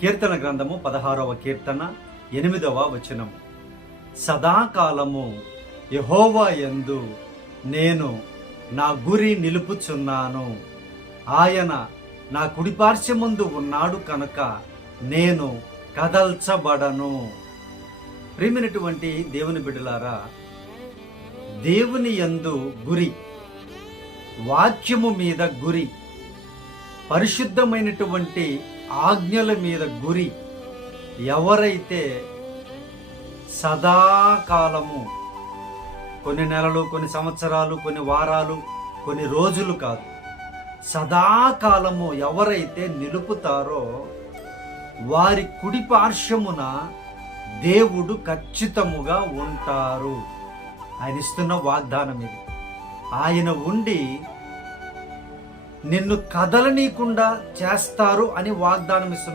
కీర్తన గ్రంథము 16వ కీర్తన 8వ వచనము. సదాకాలము యెహోవా యందు నేను నా గురి నిలుపుచున్నాను. ఆయన నా కుడిపార్శ్వమందు ఉన్నాడు కనుక నేను కదల్చబడను. ప్రియమైనటువంటి దేవుని బిడ్డలారా, దేవుని యందు గురి, వాక్యము మీద గురి, పరిశుద్ధమైనటువంటి ఆజ్ఞల మీద గురి ఎవరైతే సదాకాలము, కొన్ని నెలలు, కొన్ని సంవత్సరాలు, కొన్ని వారాలు, కొన్ని రోజులు కాదు, సదాకాలము ఎవరైతే నిలుపుతారో వారి కుడి పార్శ్వమున దేవుడు ఖచ్చితముగా ఉంటారు. ఆయన ఇస్తున్న వాగ్దానం ఇది. ఆయన ఉండి నిన్ను కదలనీయకుండా చేస్తారు అని వాగ్దానం ఇస్తున్నారు.